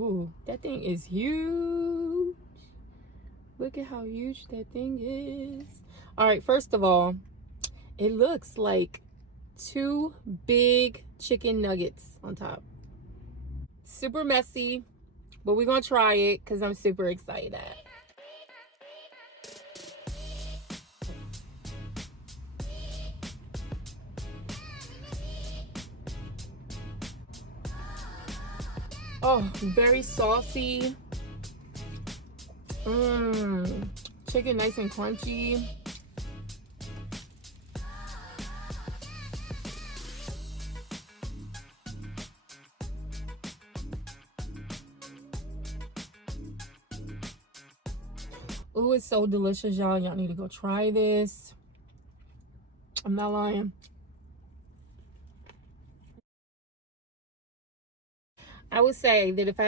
Ooh, that thing is huge. Look at how huge that thing is. All right, first of all, it looks like 2 big chicken nuggets on top. Super messy, but we're gonna try it because I'm super excited. Oh, very saucy. Mmm. Chicken nice and crunchy. Ooh, it's so delicious, y'all. Y'all need to go try this. I'm not lying. I would say that if I